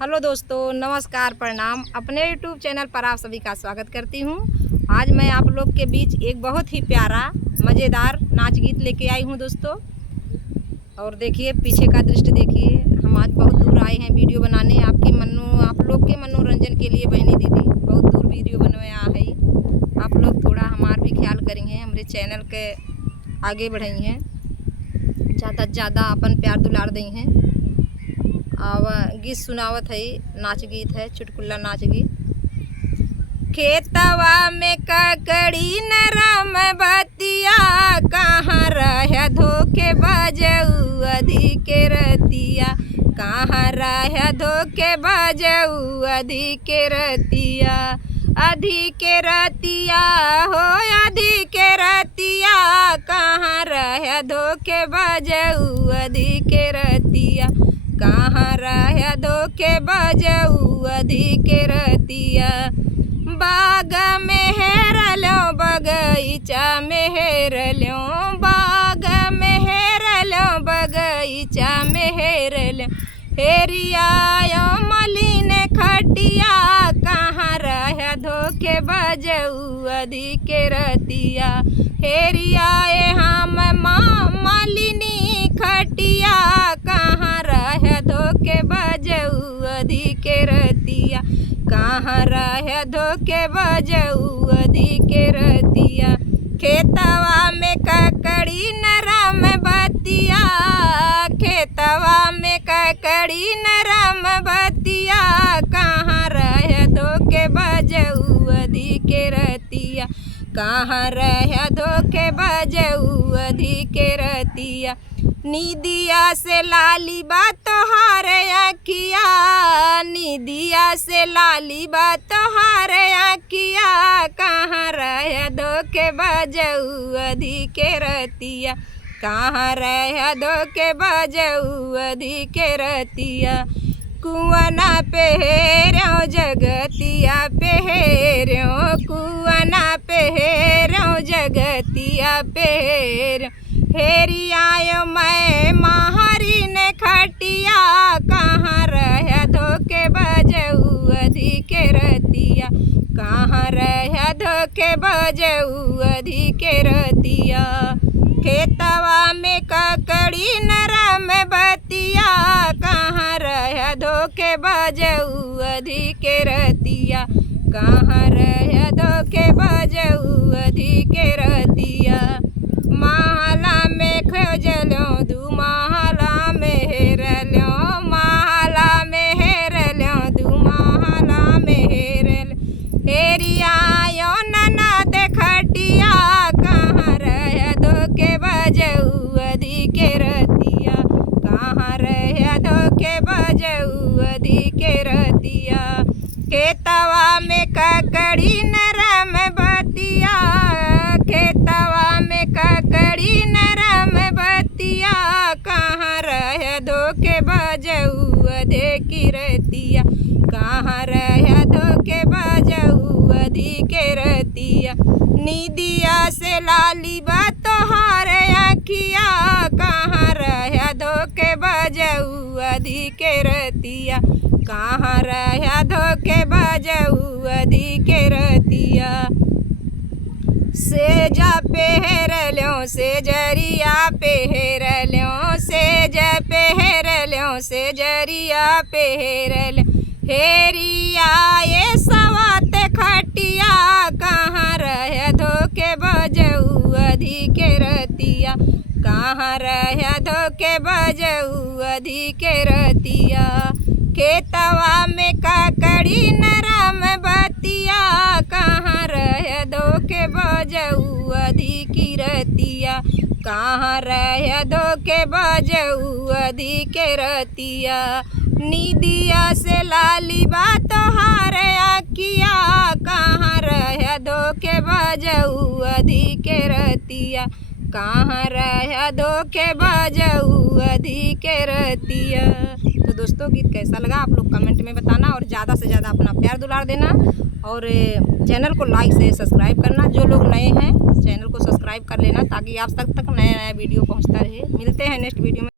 Hello दोस्तों, नमस्कार, प्रणाम। अपने यूट्यूब चैनल पर आप सभी का स्वागत करती हूँ। आज मैं आप लोग के बीच एक बहुत ही प्यारा मज़ेदार नाच गीत लेके आई हूँ दोस्तों। और देखिए पीछे का दृश्य देखिए। हम आज बहुत दूर आए हैं वीडियो बनाने आप लोग के मनोरंजन के लिए। बहनी दीदी बहुत दूर वीडियो बनवाया है। आप लोग थोड़ा हमारा भी ख्याल करेंगे, हमारे चैनल के आगे बढ़ाई हैं, ज़्यादा से ज़्यादा अपन प्यार दुलार दी हैं। अब गीत सुनावत है, नाच गीत है, चुटकुला नाच गीत। खेतवा में ककड़ी नरम बतिया, कहाँ रह धोखे बजऊ अधिक रतिया, कहाँ रह धोखे बजऊ अधिक रतिया। अधिक रतिया हो अधिक रतिया, कहाँ रह धोखे बजऊ अधिक रतिया, कहाँ रह धोखे बजऊ अधिक रतिया। बाग में हेर लो बगीचा में हेर लो, बाग में हेर लो बगीचा में हेर लो। हेरिया मलिन खटिया, कहाँ रह धोखे बजऊ अधिक रतिया। हेरिया हम मालिनी खटिया, कहाँ रह धोखे बजऊ अधिक रतिया, कहाँ रह धोखे बजऊ अधिक रतिया। खेतवा में ककड़ी नरम बतिया, खेतवा में ककड़ी नरम बतिया, कहाँ रह धोखे बजऊ अधिक रतिया, कहाँ रह धोखे बजऊ अधिक रतिया। निदिया से लाली बा तोहार अखिया, निदिया से लाली बा तोहार अखिया, कहाँ रह धोखे बजऊ अधिक रतिया, कहाँ रह धोखे बजऊ अधिक रतिया। कुआना पहेरों जगतिया पहेरों, कुआना पहेरों जगतिया पहेरों। हेरिया मैं महारी ने खटिया, कहाँ रह धोखे बजऊ अधिक रतिया, कहाँ रह धोखे बजऊ अधिक रतिया। खेतवा में ककड़ी नरम बतिया, कहाँ रह धोखे बजऊ अधिक रतिया, कहाँ रह धोखे बजऊ अधिक रतिया। महला में खोजलो दू महला में हेरलो, महला में हेरलो दू महला में हेरल। हेरिया ननद खटिया, कहाँ रह धोखे बजऊ अधिक रतिया, कहाँ रह धोखे बजऊ अधिक रतिया। खेतवा में ककड़ी नरम बतिया, खेतवा में ककड़ी नरम बतिया, कहाँ रह धोखे बजऊ अधिक रतिया, कहाँ रह धोखे बजऊ अधिक रतिया। निदिया से लाली बा तोहार अखिया, कहाँ रह धोखे बजऊ अधिक रतिया, कहाँ रह धोखे बजऊ अधिक रतिया। सेजा पहेर लो सेजरिया पहेर लो, सेज पहेर लो सेजरिया पहेर लो। हेरिया ये सवात खटिया, कहाँ रह धोखे बजऊ अधिक रतिया, कहाँ रह धोखे बजऊ अधिक रतिया। खेतवा में ककड़ी नरम बतिया, कहाँ रह धोखे बजऊ अधिक रतिया, कहाँ रह धोखे बजऊ अधिक रतिया। निदिया से लाली बा तोहार अखिया, कहाँ रह धोखे बजऊ अधिक रतिया, कहाँ रह धोखे बजऊ अधिक रतिया। तो दोस्तों गीत कैसा लगा आप लोग कमेंट में बताना, और ज़्यादा से ज़्यादा अपना प्यार दुलार देना, और चैनल को लाइक से सब्सक्राइब करना। जो लोग नए हैं चैनल को सब्सक्राइब कर लेना, ताकि आप तक नया नया वीडियो पहुंचता रहे। मिलते हैं नेक्स्ट वीडियो में।